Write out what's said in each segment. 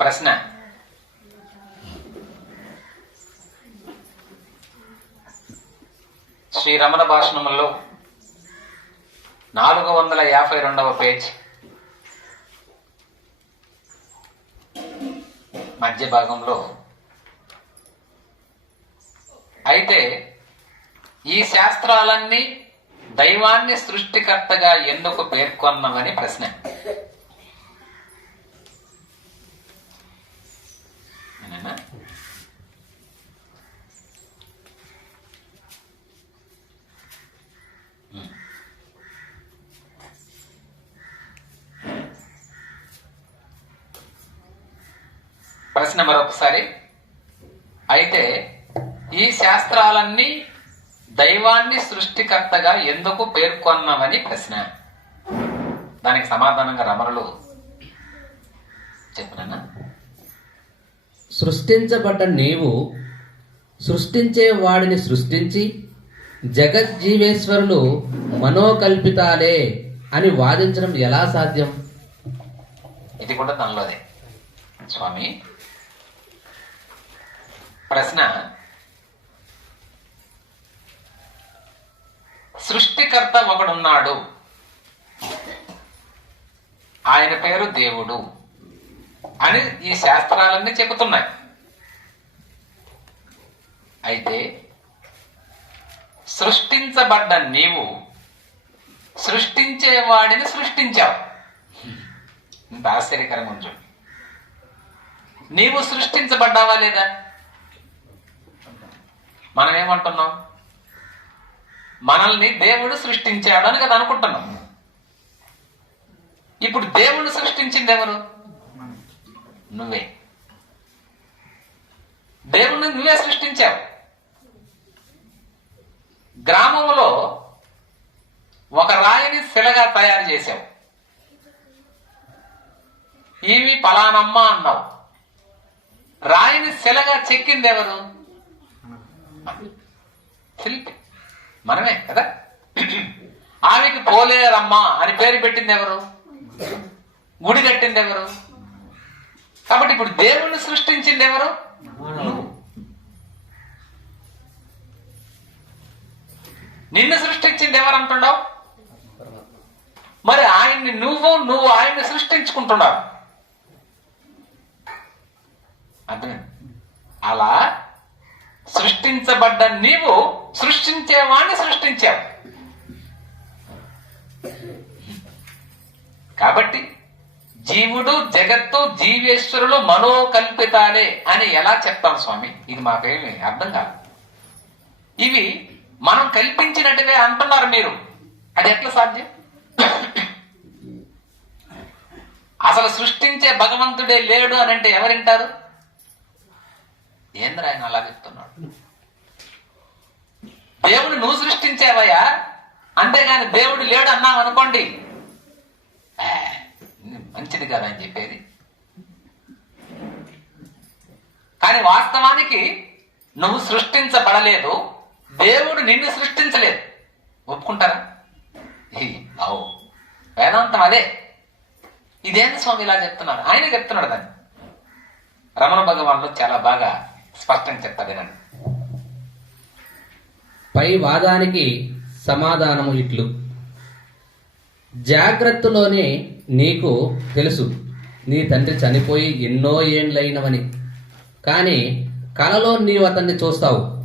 ప్రశ్న. శ్రీ రమణ భాషణములో నాలుగు వందల యాభై రెండవ పేజ్. మధ్య భాగంలో. అయితే ఈ శాస్త్రాలన్నీ దైవాన్ని సృష్టికర్తగా ఎందుకు పేర్కొన్నవని ప్రశ్న. మరొకసారి అయితే ఈ శాస్త్రాలన్నీ దైవాన్ని సృష్టికర్తగా ఎందుకు పేర్కొన్నవని ప్రశ్న. దానికి సమాధానంగా రమణులు చెప్పినా సృష్టించబడ్డ నీవు సృష్టించే వాడిని సృష్టించి జగజ్జీవేశ్వరులు మనోకల్పితాలే అని వాదించడం ఎలా సాధ్యం? ఇది కూడా దానిలోదే స్వామి ప్రశ్న. సృష్టికర్త ఒకడున్నాడు. ఆయన పేరు దేవుడు అని ఈ శాస్త్రాలన్నీ చెబుతున్నాయి. అయితే సృష్టించబడ్డ నీవు సృష్టించేవాడిని సృష్టించావు. ఇంత ఆశ్చర్యకరంగా ఉంచు నీవు సృష్టించబడ్డావా లేదా? మనం ఏమంటున్నాం మనల్ని దేవుడు సృష్టించాడు అని కదా అనుకుంటున్నాం. ఇప్పుడు దేవుడు సృష్టించింది ఎవరు? నువ్వే. దేవుణ్ణి నువ్వే సృష్టించావు. గ్రామంలో ఒక రాయిని శిలగా తయారు చేశావు. ఇవి పలానమ్మ అన్నావు. రాయిని శిలగా చెక్కింది ఎవరు? శిల్పి మనమే కదా? ఆమెకి పోలేరమ్మ అని పేరు పెట్టింది ఎవరు? గుడి కట్టింది ఎవరు? కాబట్టి ఇప్పుడు దేవుణ్ణి సృష్టించింది ఎవరు? నిన్ను సృష్టించింది ఎవరు అంటున్నావు మరి ఆయన్ని నువ్వు నువ్వు ఆయన్ని సృష్టించుకుంటున్నావు. అర్థమైంది? అలా సృష్టించబడ్డ నీవు సృష్టించేవాణ్ణి సృష్టించావు. కాబట్టి జీవుడు జగత్తు జీవేశ్వరులు మనోకల్పితాలే అని ఎలా చెప్తాం స్వామి? ఇది మాకేమి అర్థం కాదు. ఇవి మనం కల్పించినట్టుగా అంటున్నారు మీరు. అది ఎట్లా సాధ్యం? అసలు సృష్టించే భగవంతుడే లేడు అని అంటే ఎవరింటారు ఏంద్ర ఆయన అలా చెప్తున్నాడు? దేవుడు నువ్వు సృష్టించావయ్యా? అంతేగాని దేవుడు లేడు అన్నావు అనుకోండి. మంచిది కదా అని చెప్పేది. కానీ వాస్తవానికి నువ్వు సృష్టించబడలేదు దేవుడు నిన్ను సృష్టించలేదు. ఒప్పుకుంటారా? అవు. వేదాంతం అదే. ఇదేంటి స్వామి ఇలా చెప్తున్నారు ఆయన చెప్తున్నాడు దాన్ని. రమణ భగవాన్లు చాలా బాగా స్పష్టం చెప్తారు పై వాదానికి సమాధానము ఇట్లు. జాగ్రత్తలోనే నీకు తెలుసు. నీ తండ్రి చనిపోయి ఎన్నో ఏండ్లైనవని. కానీ కలలో నీవు అతన్ని చూస్తావు.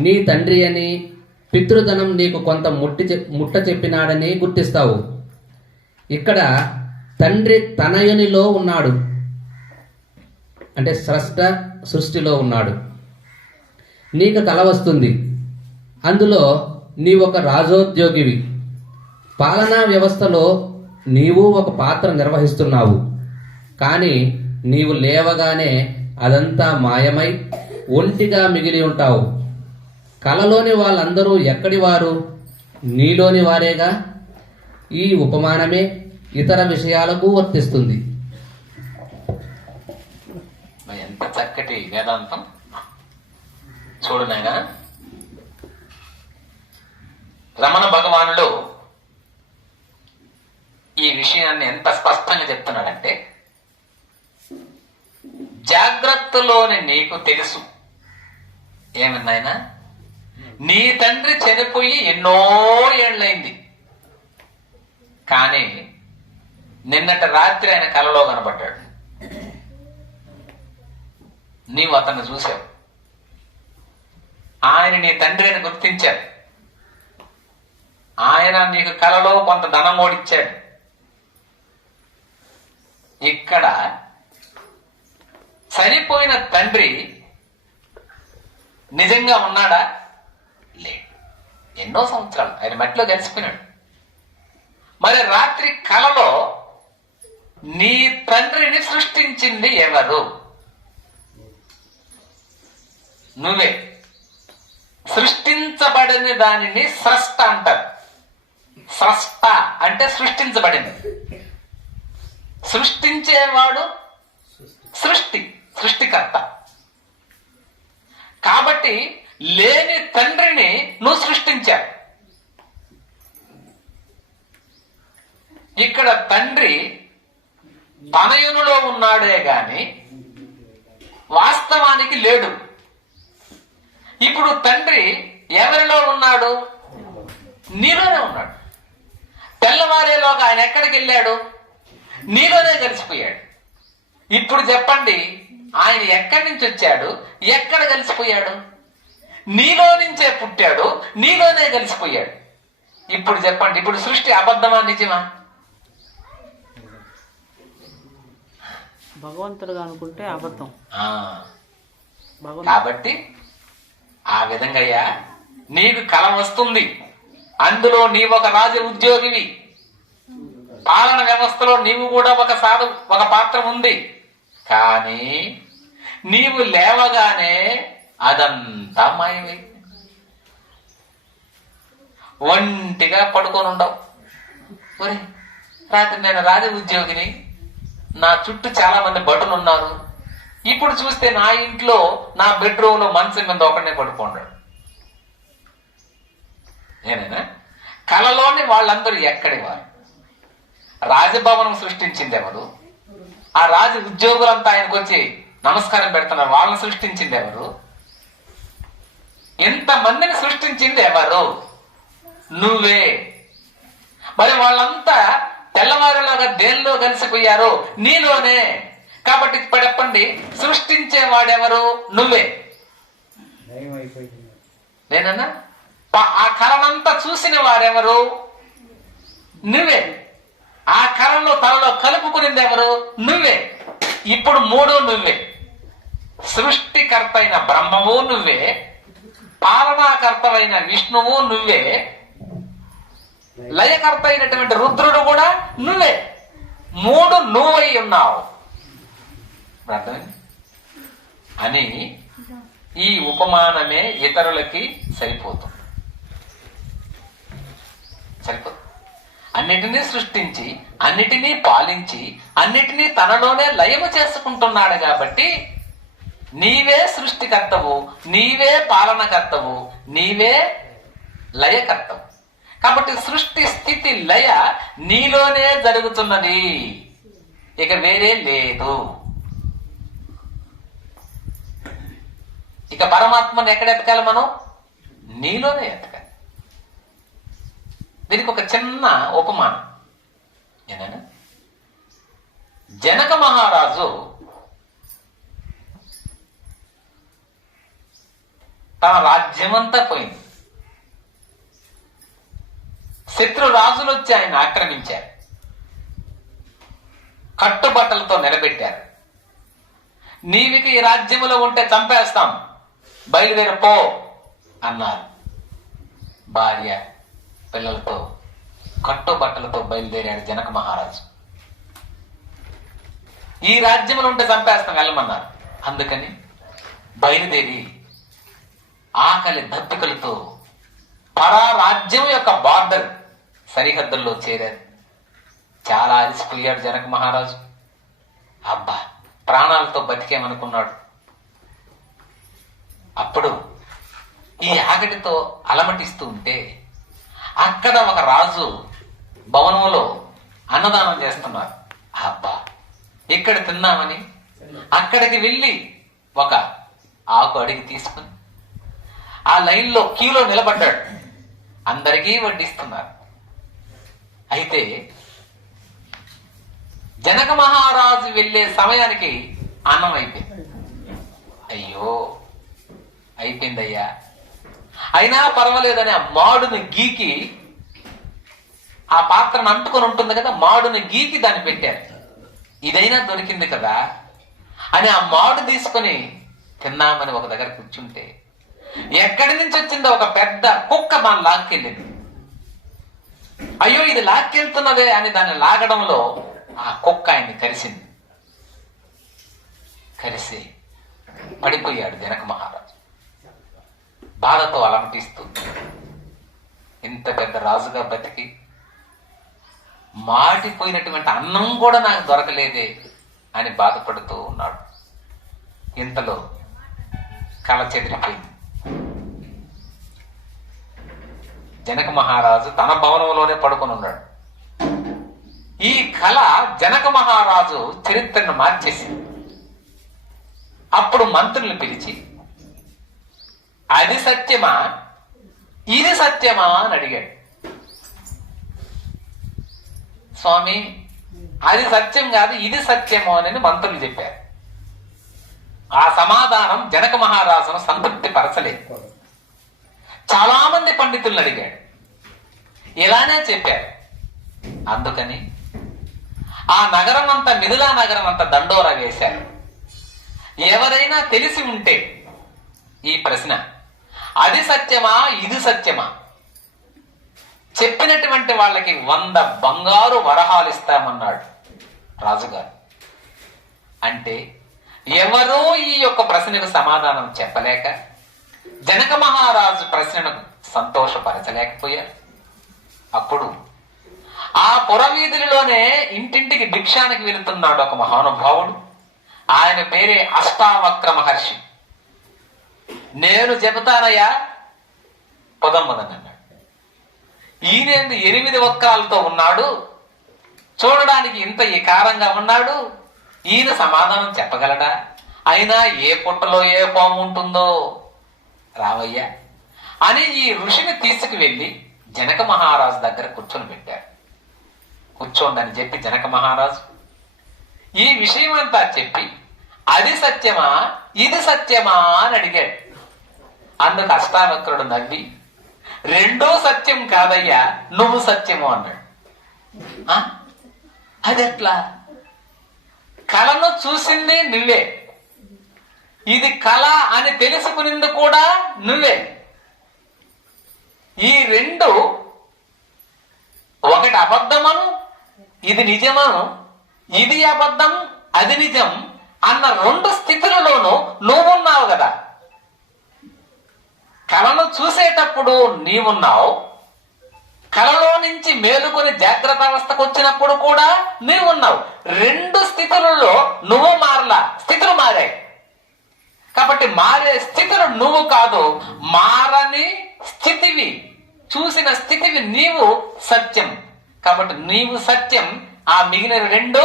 నీ తండ్రి అని పితృధనం నీకు కొంత ముట్టి ముట్ట చెప్పినాడని గుర్తిస్తావు. ఇక్కడ తండ్రి తనయునిలో ఉన్నాడు. అంటే స్రష్ట సృష్టిలో ఉన్నాడు. నీకు కల వస్తుంది. అందులో నీవొక రాజోద్యోగివి. పాలనా వ్యవస్థలో నీవు ఒక పాత్ర నిర్వహిస్తున్నావు. కానీ నీవు లేవగానే అదంతా మాయమై ఒంటిగా మిగిలి ఉంటావు. కలలోని వాళ్ళందరూ ఎక్కడి వారు? నీలోని వారేగా? ఈ ఉపమానమే ఇతర విషయాలకు వర్తిస్తుంది. ఎంత చక్కటి వేదాంతం. చూడు రమణ భగవానుడు ఈ విషయాన్ని ఎంత స్పష్టంగా చెప్తున్నాడంటే జాగ్రత్తలోని నీకు తెలుసు. ఏమన్నాయనా నీ తండ్రి చనిపోయి ఎన్నో ఏళ్ళైంది కానీ నిన్నటి రాత్రి ఆయన కలలో కనబడ్డాడు. నీవు అతన్ని చూశావు ఆయన నీ తండ్రి అని గుర్తించాడు. ఆయన నీకు కలలో కొంత ధనం ఓడిచ్చాడు. ఇక్కడ చనిపోయిన తండ్రి నిజంగా ఉన్నాడా? లేడు. ఎన్నో సంవత్సరాలు ఆయన మట్టిలో కలిసిపోయినాడు మరి రాత్రి కలలో నీ తండ్రిని సృష్టించింది ఎవరు? నువ్వే. సృష్టించబడిన దానిని స్రష్ట అంటారు. స్రష్ట అంటే సృష్టించబడింది. సృష్టించేవాడు సృష్టి సృష్టికర్త. కాబట్టి లేని తండ్రిని నువ్వు సృష్టించావు. ఇక్కడ తండ్రి తనయునులో ఉన్నాడే గాని వాస్తవానికి లేడు. ఇప్పుడు తండ్రి ఎవరిలో ఉన్నాడు? నీలోనే ఉన్నాడు. తెల్లవారేలోగా ఆయన ఎక్కడికి వెళ్ళాడు? నీలోనే కలిసిపోయాడు. ఇప్పుడు చెప్పండి ఆయన ఎక్కడి నుంచి వచ్చాడు? ఎక్కడ కలిసిపోయాడు? నీలో నుంచే పుట్టాడు నీలోనే కలిసిపోయాడు. ఇప్పుడు చెప్పండి ఇప్పుడు సృష్టి అబద్ధమా నిజమా? భగవంతుడుగా అనుకుంటే అబద్ధం. కాబట్టి ఆ విధంగా నీకు కల వస్తుంది. అందులో నీవు ఒక రాజ ఉద్యోగివి. పాలన వ్యవస్థలో నీవు కూడా ఒక సాధు ఒక పాత్ర ఉంది కానీ నీవు లేవగానే అదంతా మాయమై. ఒంటిగా పడుకొని ఉండవు. రాత్రి నేను రాజ ఉద్యోగిని. నా చుట్టూ చాలా మంది భటులు ఉన్నారు ఇప్పుడు చూస్తే నా ఇంట్లో నా బెడ్రూమ్లో మనసు మంచం మీద ఒకనే పడుకున్నాడు నేనేనా? కలలోని వాళ్ళందరూ ఎక్కడి వారు? రాజభవనం సృష్టించింది ఎవరు ఆ రాజు ఉద్యోగులంతా ఆయనకు వచ్చి నమస్కారం పెడుతున్నారు. వాళ్ళని సృష్టించింది ఎవరు ఎంతమందిని సృష్టించింది ఎవరు నువ్వే. మరి వాళ్ళంతా తెల్లవారులాగా దేనిలో కలిసిపోయారు నీలోనే. కాబట్టి ఇప్పుడు చెప్పండి సృష్టించేవాడెవరు? నువ్వే. నేనన్నా? ఆ కళనంతా చూసిన వారెవరు? నువ్వే. ఆ కళలో తనలో కలుపుకునింది ఎవరు నువ్వే. ఇప్పుడు మూడు నువ్వే. సృష్టికర్త అయిన బ్రహ్మవు నువ్వే. పాలనాకర్తవైన విష్ణువు నువ్వే. లయకర్త అయినటువంటి రుద్రుడు కూడా నువ్వే. మూడు నువ్వై ఉన్నావు? అని ఈ ఉపమానమే ఇతరులకి సరిపోతుంది. సరిపోతుంది. అన్నిటినీ సృష్టించి అన్నిటినీ పాలించి అన్నిటినీ తనలోనే లయము చేసుకుంటున్నాడు కాబట్టి నీవే సృష్టికర్తవు నీవే పాలనకర్తవు నీవే లయకర్తవు. కాబట్టి సృష్టి స్థితి లయ నీలోనే జరుగుతున్నది. ఇక వేరే లేదు. ఇక పరమాత్మను ఎక్కడ ఎతకాలి మనం? నీలోనే ఎతకాలి. దీనికి ఒక చిన్న ఉపమానం. ఏనా జనక మహారాజు తన రాజ్యమంతా పోయింది. శత్రు రాజులు వచ్చి ఆయన ఆక్రమించారు. కట్టుబట్టలతో నిలబెట్టారు. నీవికి ఈ రాజ్యములో ఉంటే చంపేస్తాం. బయలుదేరి పో అన్నారు. భార్య పిల్లలతో కట్టుబట్టలతో బయలుదేరాడు జనక మహారాజు. ఈ రాజ్యములో ఉంటే చంపేస్తాం వెళ్ళమన్నారు. అందుకని బయలుదేరి ఆకలి దప్పికలతో పరా రాజ్యం యొక్క బార్డర్ సరిహద్దుల్లో చేరారు. చాలా అలసిపోయాడు జనక మహారాజు. అబ్బా ప్రాణాలతో బతికేమనుకున్నాడు. అప్పుడు ఈ ఆకటితో అలమటిస్తూ ఉంటే అక్కడ ఒక రాజు భవనంలో అన్నదానం చేస్తున్నారు. అబ్బా ఇక్కడ తిన్నామని అక్కడికి వెళ్ళి ఒక ఆకు అడిగి తీసుకుని ఆ లైన్లో క్యూలో నిలబడ్డాడు. అందరికీ వడ్డిస్తున్నారు. అయితే జనక మహారాజు వెళ్ళే సమయానికి అన్నం అయిపోయింది. అయ్యో అయిపోయిందయ్యా. అయినా పర్వాలేదని ఆ మాడుని గీకి ఆ పాత్రను అంటుకొని ఉంటుంది కదా మాడుని గీకి దాన్ని పెట్టారు. ఇదైనా దొరికింది కదా. అని ఆ మాడు తీసుకొని తిన్నామని ఒక దగ్గర కూర్చుంటే ఎక్కడి నుంచి వచ్చిందో ఒక పెద్ద కుక్క మన లాక్కెళ్ళింది. అయ్యో ఇది లాక్కెళ్తున్నదే అని దాన్ని లాగడంలో ఆ కుక్క ఆయన్ని కరిసింది. కరిసి పడిపోయాడు జనక మహారాజు. బాధతో అలమటిస్తూ ఇంత పెద్ద రాజుగా బతికి మాటిపోయినటువంటి అన్నం కూడా నాకు దొరకలేదే అని బాధపడుతూ ఉన్నాడు. ఇంతలో కళ చెదిరిపోయింది. జనక మహారాజు తన భవనంలోనే పడుకొని ఉన్నాడు. ఈ కళ జనక మహారాజు చరిత్రను మార్చేసింది. అప్పుడు మంత్రుల్ని పిలిచి అది సత్యమా? ఇది సత్యమా అని అడిగాడు. స్వామి అది సత్యం కాదు ఇది సత్యము అని మంత్రులు చెప్పారు. ఆ సమాధానం జనక మహారాజును సంతృప్తి పరచలేదు. చాలా మంది పండితులను అడిగాడు. ఇలానే చెప్పారు. అందుకని ఆ నగరం అంతా మిథిలా నగరం అంతా దండోరా వేశారు. ఎవరైనా తెలిసి ఉంటే ఈ ప్రశ్న. అది సత్యమా ఇది సత్యమా? చెప్పినటువంటి వాళ్ళకి వంద బంగారు వరహాలు ఇస్తామన్నాడు రాజుగారు. అంటే ఎవరూ ఈ యొక్క ప్రశ్నకు సమాధానం చెప్పలేక జనక మహారాజు ప్రశ్నను సంతోషపరచలేకపోయారు. అప్పుడు ఆ పురవీధులలోనే ఇంటింటికి భిక్షానికి వెళుతున్నాడు ఒక మహానుభావుడు. ఆయన పేరే అష్టావక్ర మహర్షి. నేను చెబుతానయ్యా? పదమ్మదని అన్నాడు ఈయనేందు ఎనిమిది వక్రాలతో ఉన్నాడు. చూడడానికి ఇంత వికారంగా ఉన్నాడు. ఈయన సమాధానం చెప్పగలడా? అయినా ఏ పుట్టలో ఏ పాము ఉంటుందో? రావయ్యా. అని ఈ ఋషిని తీసుకువెళ్ళి జనక మహారాజు దగ్గర కూర్చొని పెట్టారు కూర్చోండి అని చెప్పి జనక మహారాజు. ఈ విషయం అంతా చెప్పి అది సత్యమా? ఇది సత్యమా అని అడిగాడు. అందుకు అష్టావక్రుడు నవ్వి రెండో సత్యం కాదయ్యా నువ్వు సత్యము అన్నాడు. "ఆ? అదెట్లా? కళను చూసింది నువ్వే. ఇది కళ అని తెలుసుకునింది కూడా నువ్వే. ఈ రెండు ఒకటి అబద్ధమను ఇది నిజమను ఇది అబద్ధం అది నిజం అన్న రెండు స్థితులలోనూ నువ్వున్నావు కదా. కళను చూసేటప్పుడు నీవున్నావు. కళలో నుంచి మేలుకొని జాగ్రత్త అవస్థకు వచ్చినప్పుడు కూడా నీవున్నావు. రెండు స్థితులలో నువ్వు మారలా స్థితులు మారాయి. కాబట్టి మారే స్థితులు నువ్వు కాదు మారని స్థితివి. చూసిన స్థితివి నీవు సత్యం. కాబట్టి నీవు సత్యం ఆ మిగిలిన రెండు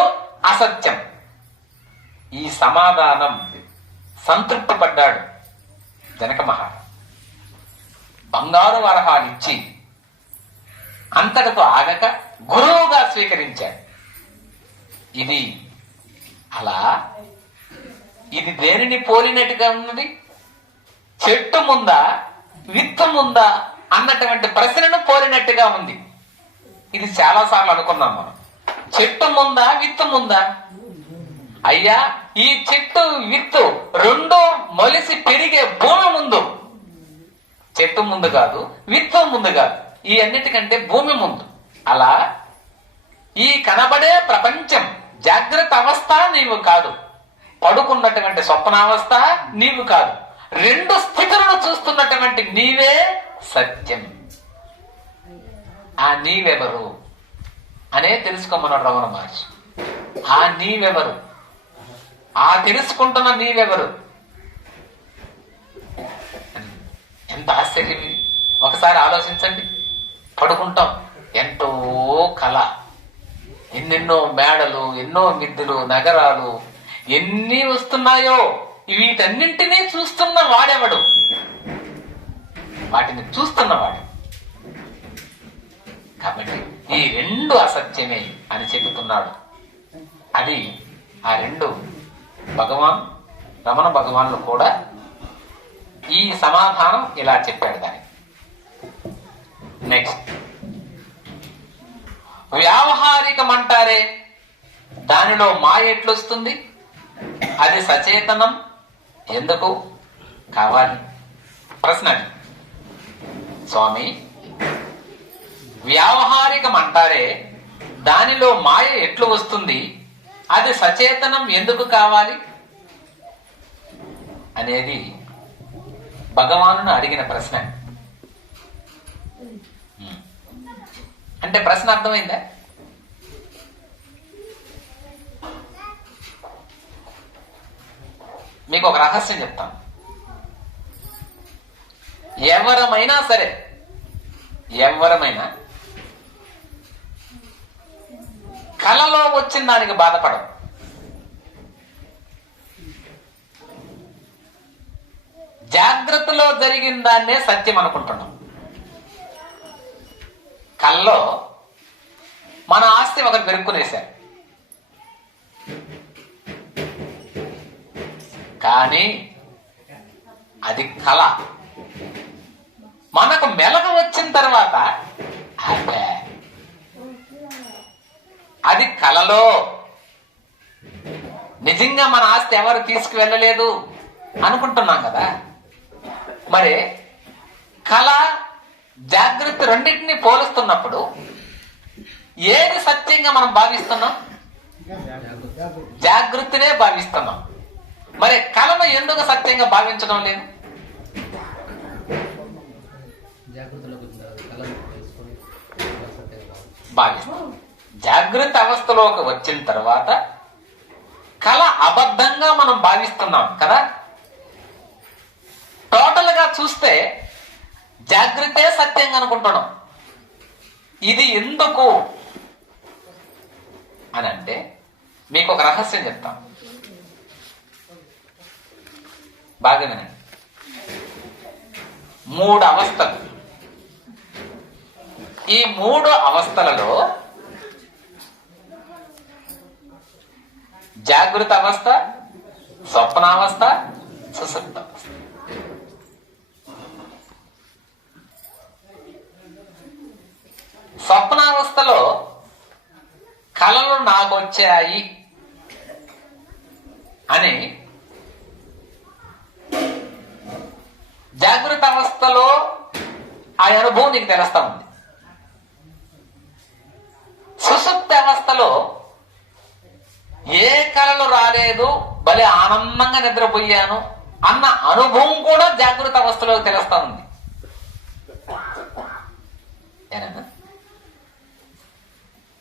అసత్యం. ఈ సమాధానం సంతృప్తి పడ్డాడు జనక మహారాజు. బంగారు వరహాలు అంతటితో ఆగక గురువుగా స్వీకరించాడు. ఇది అలా ఇది దేనిని పోలినట్టుగా ఉన్నది? చెట్టు ముందా విత్తు ముందా అన్నటువంటి ప్రశ్నను పోలినట్టుగా ఉంది. ఇది చాలాసార్లు అనుకున్నాం మనం. చెట్టు ముందా విత్తు ముందా? అయ్యా ఈ చెట్టు విత్తు రెండో మొలిసి పెరిగే భూమి ముందు. చెట్టు ముందు కాదు విత్తు ముందు కాదు ఈ అన్నిటికంటే భూమి ముందు. అలా ఈ కనబడే ప్రపంచం జాగ్రత్త అవస్థ నీవు కాదు. పడుకున్నటువంటి స్వప్నావస్థ నీవు కాదు. రెండు స్థితులను చూస్తున్నటువంటి నీవే సత్యం. ఆ నీవెవరు? అనే తెలుసుకోమన్నాడు రమణ మహర్షి. ఆ నీవెవరు? ఆ తెలుసుకుంటున్న నీవెవరు ఎంత ఆశ్చర్యం ఒకసారి ఆలోచించండి. పడుకుంటాం. ఎంతో కళ. ఎన్నెన్నో మేడలు ఎన్నో మిద్దులు నగరాలు ఎన్ని వస్తున్నాయో వీటన్నింటినీ చూస్తున్న వాడెవడు? వాటిని చూస్తున్నవాడు కాబట్టి ఈ రెండు అసత్యమే అని చెబుతున్నాడు. అది ఆ రెండు భగవాన్ రమణ భగవాన్లు కూడా ఈ సమాధానం ఇలా చెప్పాడు దానికి. నెక్స్ట్ వ్యావహారికం అంటారే దానిలో మాయ ఎట్లొస్తుంది? అది సచేతనం? ఎందుకు? కావాలి. ప్రశ్న స్వామి వ్యావహారికం అంటారే దానిలో మాయ ఎట్లు వస్తుంది అది సచేతనం ఎందుకు కావాలి? అనేది భగవాను అడిగిన ప్రశ్న. అంటే ప్రశ్న అర్థమైందా? మీకు ఒక రహస్యం చెప్తాను. ఎవరమైనా సరే ఎవరమైనా కళలో వచ్చిన దానికి బాధపడం జాగ్రత్తలో జరిగిన దాన్నే సత్యం అనుకుంటున్నాం. కల్లో మన ఆస్తి ఒకరు పెరుక్కునేశారు. కానీ అది కళ. మనకు మెలకు వచ్చిన తర్వాత అబ్బే కలలో నిజంగా మన ఆస్తి ఎవరు తీసుకువెళ్ళలేదు అనుకుంటున్నాం కదా? మరి కళ జాగ్రత్త రెండింటిని పోలుస్తున్నప్పుడు ఏది సత్యంగా మనం భావిస్తున్నాం? జాగృతినే భావిస్తున్నాం. మరి కళను ఎందుకు సత్యంగా భావించడం లేదు? జాగ్రత్తలోకి కలం తెలుసుకొని భావిస్తాం జాగ్రత్త అవస్థలోకి వచ్చిన తర్వాత కళ అబద్ధంగా మనం భావిస్తున్నాం కదా? టోటల్గా చూస్తే జాగ్రత్తే సత్యంగా అనుకుంటున్నాం. ఇది ఎందుకు? అని అంటే మీకు ఒక రహస్యం చెప్తాం. బాగా వినండి. మూడు అవస్థలు. ఈ మూడు అవస్థలలో జాగృత అవస్థ స్వప్నావస్థ సుసప్త స్వప్నావస్థలో కళలు నాకు వచ్చాయి అని జాగృత అవస్థలో ఆ అనుభవం నీకు తెలుస్తా ఉంది. సుసుప్త అవస్థలో ఏ కళలు రాలేదు భలే ఆనందంగా నిద్రపోయాను అన్న అనుభవం కూడా జాగృత అవస్థలో తెలుస్తా ఉంది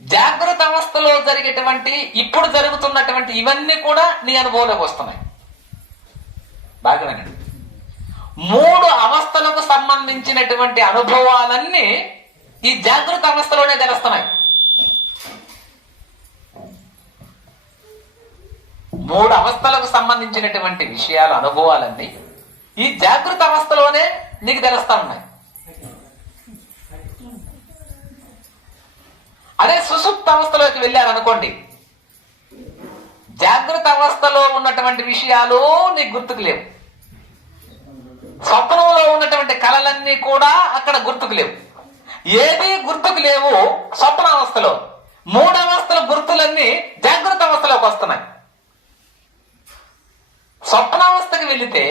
జాగ్రత్త అవస్థలో జరిగేటువంటి ఇప్పుడు జరుగుతున్నటువంటి ఇవన్నీ కూడా నీ అనుభవంలోకి వస్తున్నాయి. బాగా వినండి మూడు అవస్థలకు సంబంధించినటువంటి అనుభవాలన్నీ ఈ జాగృత అవస్థలోనే తెలుస్తున్నాయి మూడు అవస్థలకు సంబంధించినటువంటి విషయాలు అనుభవాలన్నీ ఈ జాగృత అవస్థలోనే నీకు తెలుస్తా ఉన్నాయి. అదే సుసుప్త అవస్థలోకి వెళ్ళారనుకోండి జాగ్రత్త అవస్థలో ఉన్నటువంటి విషయాలు నీకు గుర్తుకు లేవు. స్వప్నంలో ఉన్నటువంటి కళలన్నీ కూడా అక్కడ గుర్తుకు లేవు. ఏది గుర్తుకు లేవు? స్వప్నావస్థలో మూడవస్థల గుర్తులన్నీ జాగ్రత్త అవస్థలోకి వస్తున్నాయి. స్వప్నావస్థకి వెళితే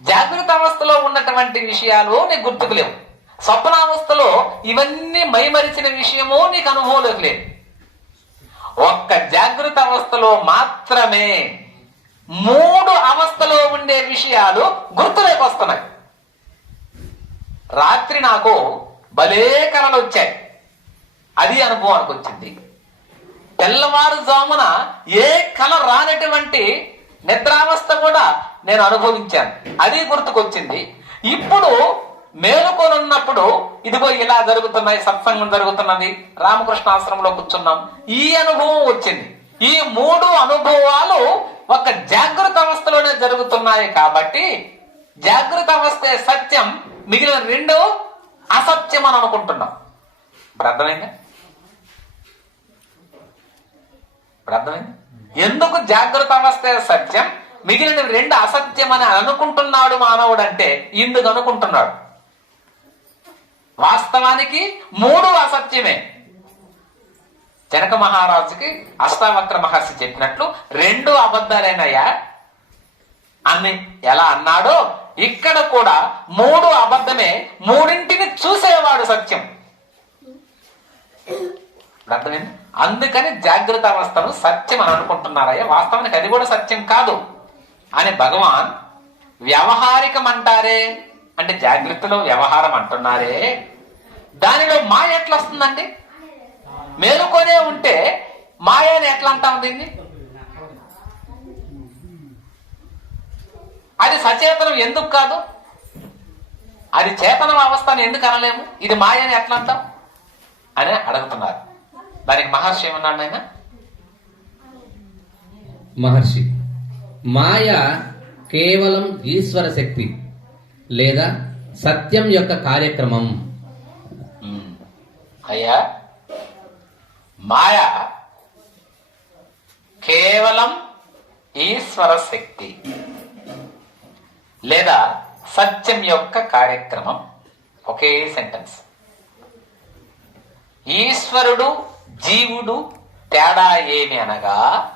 జాగ్రత్త అవస్థలో ఉన్నటువంటి విషయాలు నీకు గుర్తుకు లేవు స్వప్నావస్థలో ఇవన్నీ మైమరిచిన విషయము నీకు అనుభవంలోకి లేదు. ఒక్క జాగ్రత్త అవస్థలో మాత్రమే మూడు అవస్థలో ఉండే విషయాలు గుర్తులేక వస్తున్నాయి. రాత్రి నాకు భలే కళలు వచ్చాయి. అది అనుభవానికి వచ్చింది. తెల్లవారుజామున ఏ కళ రానటువంటి నిద్రావస్థ కూడా నేను అనుభవించాను. అది గుర్తుకొచ్చింది. ఇప్పుడు మేలుకొనున్నప్పుడు ఇదిగో ఇలా జరుగుతున్నాయి సత్సంగం జరుగుతున్నది రామకృష్ణ ఆశ్రమంలో కూర్చున్నాం. ఈ అనుభవం వచ్చింది. ఈ మూడు అనుభవాలు ఒక జాగృత అవస్థలోనే జరుగుతున్నాయి కాబట్టి జాగృత అవస్థే సత్యం మిగిలిన రెండు అసత్యం అని అనుకుంటున్నాం. ఇప్పుడు అర్థమైందా? ఇప్పుడు అర్థమైంది? ఎందుకు జాగ్రత్త అవస్థ సత్యం? మిగిలిన రెండు అసత్యం అని అనుకుంటున్నాడు మానవుడు అంటే ఇందుకు అనుకుంటున్నాడు. వాస్తవానికి మూడు అసత్యమే. జనక మహారాజుకి అష్టావక్ర మహర్షి చెప్పినట్లు రెండు అబద్ధాలేనయ్యా అని ఎలా అన్నాడో ఇక్కడ కూడా మూడు అబద్ధమే మూడింటిని చూసేవాడు సత్యం. అర్థమైంది? అందుకని జాగ్రత్త అవస్థను సత్యం అని అనుకుంటున్నారయ్యా. వాస్తవానికి అది కూడా సత్యం కాదు. అని భగవాన్ వ్యవహారికం అంటారే. అంటే జాగ్రత్తలో వ్యవహారం అంటున్నారే. దానిలో మాయ ఎట్లా వస్తుందండి? మేలుకొనే ఉంటే మాయ అని ఎట్లా అంటాం దీన్ని? అది సచేతనం ఎందుకు కాదు? అది చేతనం అవస్థను ఎందుకు అనలేము? ఇది మాయ అని ఎట్లా అంటాం? అని అడుగుతున్నారు. దానికి మహర్షి ఏమన్నాడు ఆయన మహర్షి మాయ కేవలం ఈశ్వర శక్తి లేదా సత్యం యొక్క కార్యక్రమం. అయ్యా మాయ కేవలం ఈశ్వర శక్తి లేదా సత్యం యొక్క కార్యక్రమం. ఒకే సెంటెన్స్ ఈశ్వరుడు జీవుడు తేడా ఏమి అనగా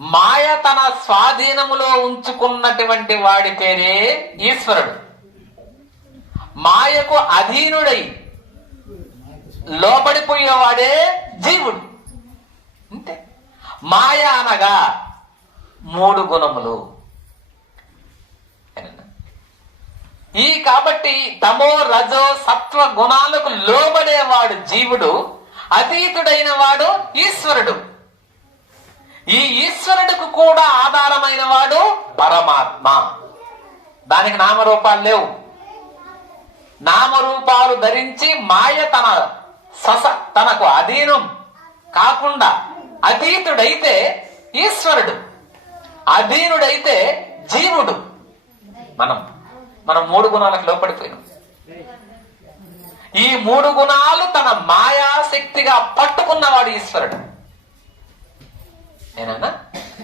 మాయ తన స్వాధీనములో ఉంచుకున్నటువంటి వాడి పేరే ఈశ్వరుడు. మాయకు అధీనుడై లోపడిపోయేవాడే జీవుడు. అంతే. మాయ అనగా మూడు గుణములు. ఈ కాబట్టి తమో రజో సత్వ గుణాలకు లోబడేవాడు జీవుడు అతీతుడైన వాడు ఈశ్వరుడు. ఈ ఈశ్వరుడికి కూడా ఆధారమైన వాడు పరమాత్మ. దానికి నామరూపాలు లేవు. నామరూపాలు ధరించి మాయ తన సస తనకు అధీనం కాకుండా అతీతుడైతే ఈశ్వరుడు అధీనుడైతే జీవుడు. మనం మనం మూడు గుణాలకు లోపడిపోయినాం ఈ మూడు గుణాలు తన మాయాశక్తిగా పట్టుకున్నవాడు ఈశ్వరుడు. నేనన్నా?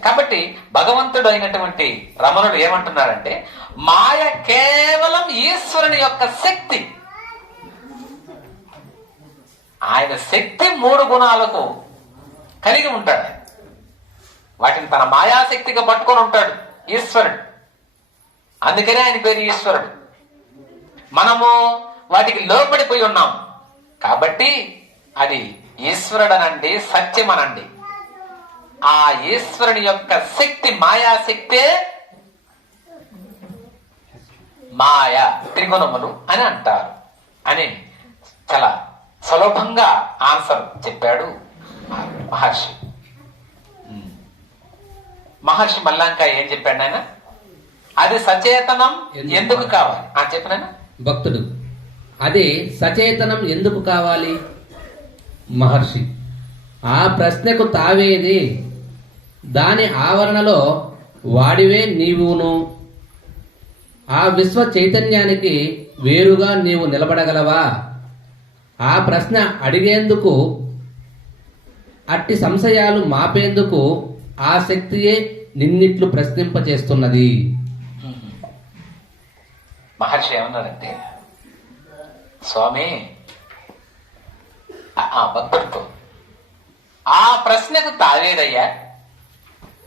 కాబట్టి భగవంతుడు అయినటువంటి రమణుడు ఏమంటున్నాడంటే మాయ కేవలం ఈశ్వరుని యొక్క శక్తి. ఆయన శక్తి మూడు గుణాలకు కలిగి ఉంటాడు. వాటిని తన మాయాశక్తిగా పట్టుకొని ఉంటాడు ఈశ్వరుడు. అందుకనే ఆయన పేరు ఈశ్వరుడు. మనము వాటికి లోపడిపోయి ఉన్నాం. కాబట్టి అది ఈశ్వరుడనండి సత్యమనండి. ఆ ఈశ్వరుని యొక్క శక్తి మాయాశక్తే మాయ త్రిగుణములు అని అంటారు. అని చాలా సులభంగా ఆన్సర్ చెప్పాడు మహర్షి. మహర్షి మల్లాంక ఏం చెప్పాడు ఆయన అది సచేతనం ఎందుకు కావాలి? ఆ చెప్పినాయన భక్తుడు. అదే సచేతనం ఎందుకు కావాలి? మహర్షి. ఆ ప్రశ్నకు తావేది? దాని ఆవరణలో వాడివే నీవును. ఆ విశ్వ చైతన్యానికి వేరుగా నీవు నిలబడగలవా? ఆ ప్రశ్న అడిగేందుకు అట్టి సంశయాలు మాపేందుకు ఆ శక్తియే నిన్నిట్లు ప్రశ్నింపచేస్తున్నది. మహర్షి ఏమన్నారంటే స్వామి ఆ- భక్తుడితో ఆ ప్రశ్నకు తావేదయ్యా?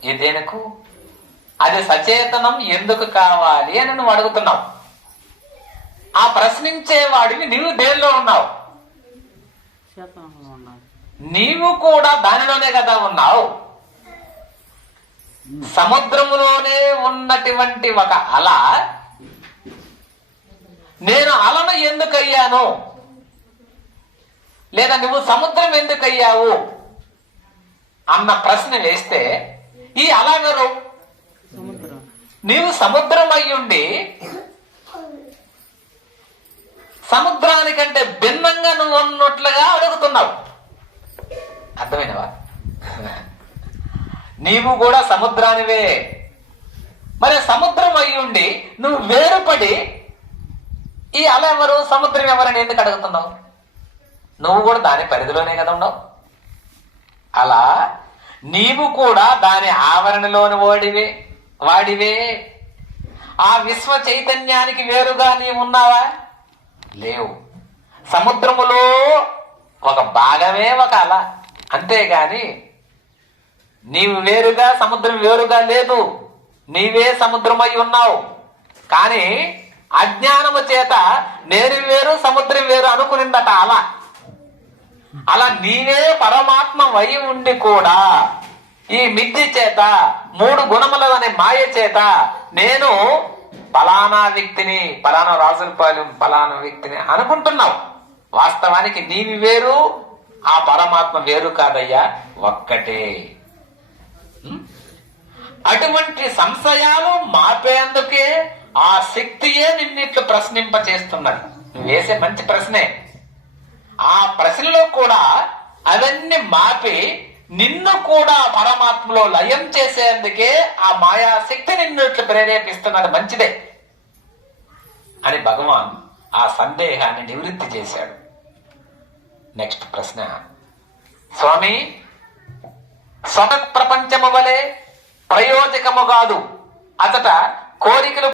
ఇదేనకు అది సచేతనం ఎందుకు కావాలి అని నువ్వు అడుగుతున్నావు. ఆ ప్రశ్నించేవాడివి నీవు దేనిలో ఉన్నావు? నీవు కూడా దానిలోనే కదా ఉన్నావు. సముద్రములోనే ఉన్నటువంటి ఒక అల నేను అలన ఎందుకు అయ్యాను లేదా నువ్వు సముద్రం ఎందుకు అయ్యావు అన్న ప్రశ్న వేస్తే ఈ అలాగరు. సముద్రం నీవు సముద్రం అయ్యుండి సముద్రానికంటే భిన్నంగా నువ్వు ఉన్నట్లుగా అడుగుతున్నావు. అర్థమైనవా నీవు కూడా సముద్రానివే. మరి సముద్రం అయ్యుండి ఉండి నువ్వు వేరుపడి ఈ అల ఎవరు? సముద్రం ఎవరని ఎందుకు అడుగుతున్నావు? నువ్వు కూడా దాని పరిధిలోనే కదా ఉండవు అలా నీవు కూడా దాని ఆవరణలోని వాడివే వాడివే. ఆ విశ్వ చైతన్యానికి వేరుగా నీవున్నావా లేవు. సముద్రములో ఒక భాగమే ఒక అల. అంతేగాని నీవు వేరుగా సముద్రం వేరుగా లేదు. నీవే సముద్రమై ఉన్నావు. కానీ అజ్ఞానము చేత నేను వేరు సముద్రం వేరు అనుకునిందట అలా. అలా నీవే పరమాత్మ వై ఉండి కూడా ఈ మిద్ది చేత మూడు గుణములు అనే మాయ చేత నేను పలానా వ్యక్తిని పలానా రాజులపాలెం పలానా వ్యక్తిని అనుకుంటున్నావు. వాస్తవానికి నీవి వేరు ఆ పరమాత్మ వేరు కాదయ్యా ఒక్కటే. అటువంటి సంశయాలు మాపేందుకే ఆ శక్తియే నిన్నిట్లు ప్రశ్నింప చేస్తున్నది వేసే మంచి ప్రశ్నే. ఆ ప్రశ్నలో కూడా అవన్నీ మాపి నిన్ను కూడా పరమాత్మలో లయం చేసేందుకే ఆ మాయాశక్తి నిన్ను ఇట్లు ప్రేరేపిస్తున్నది. మంచిదే. అని భగవాన్ ఆ సందేహాన్ని నివృత్తి చేశాడు. నెక్స్ట్ ప్రశ్న. స్వామి సతత్ ప్రపంచము వలె ప్రయోజకము కాదు. అతట కోరికలు